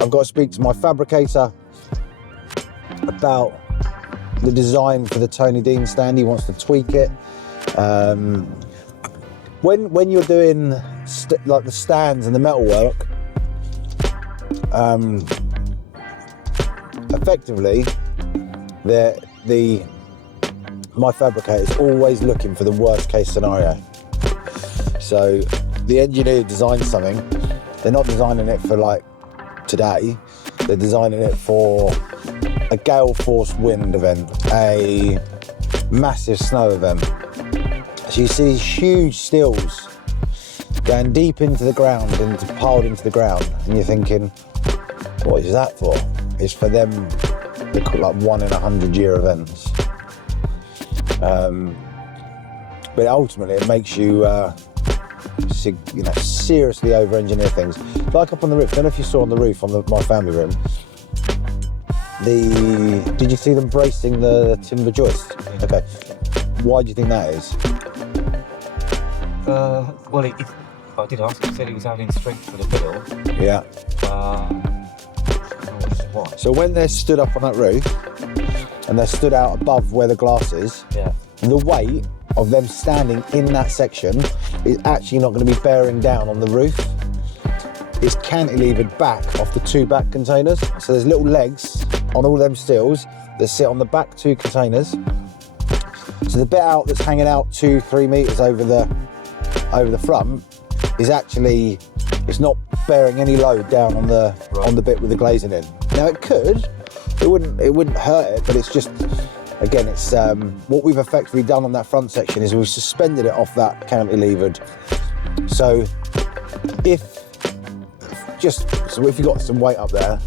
I've got to speak to my fabricator about the design for the Tony Dean stand. He wants to tweak it. When you're doing like the stands and the metalwork, effectively, my fabricator is always looking for the worst case scenario. So the engineer who designs something, they're not designing it for like today, they're designing it for a gale force wind event, a massive snow event. So you see these huge stills going deep into the ground, piled into the ground, and you're thinking, what is that for? It's for them, they call it like 1 in 100-year events. But ultimately it makes you, seriously over-engineer things. Like up on the roof, I don't know if you saw on the roof on my family room, did you see them bracing the timber joist? Okay. Why do you think that is? Well, I did ask him, he said he was adding strength to the middle. Yeah. Why? So when they're stood up on that roof, and they're stood out above where the glass is, yeah, the weight of them standing in that section is actually not going to be bearing down on the roof. It's cantilevered back off the 2 back containers. So there's little legs on all them stills that sit on the back 2 containers. So the bit out that's hanging out 2-3 meters over the front is actually, it's not bearing any load down on the bit with the glazing in. Now it wouldn't hurt it, but it's just, again, it's what we've effectively done on that front section is we've suspended it off that cantilevered. So if you've got some weight up there,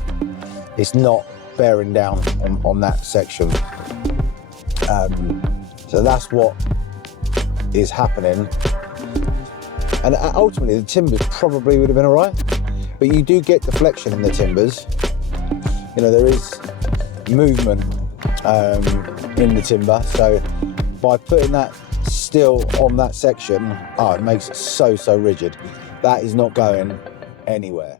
it's not bearing down on that section. So that's what is happening. And ultimately the timbers probably would have been all right, but you do get deflection in the timbers. You know, there is movement in the timber, so by putting that still on that section, it makes it so rigid. That is not going anywhere.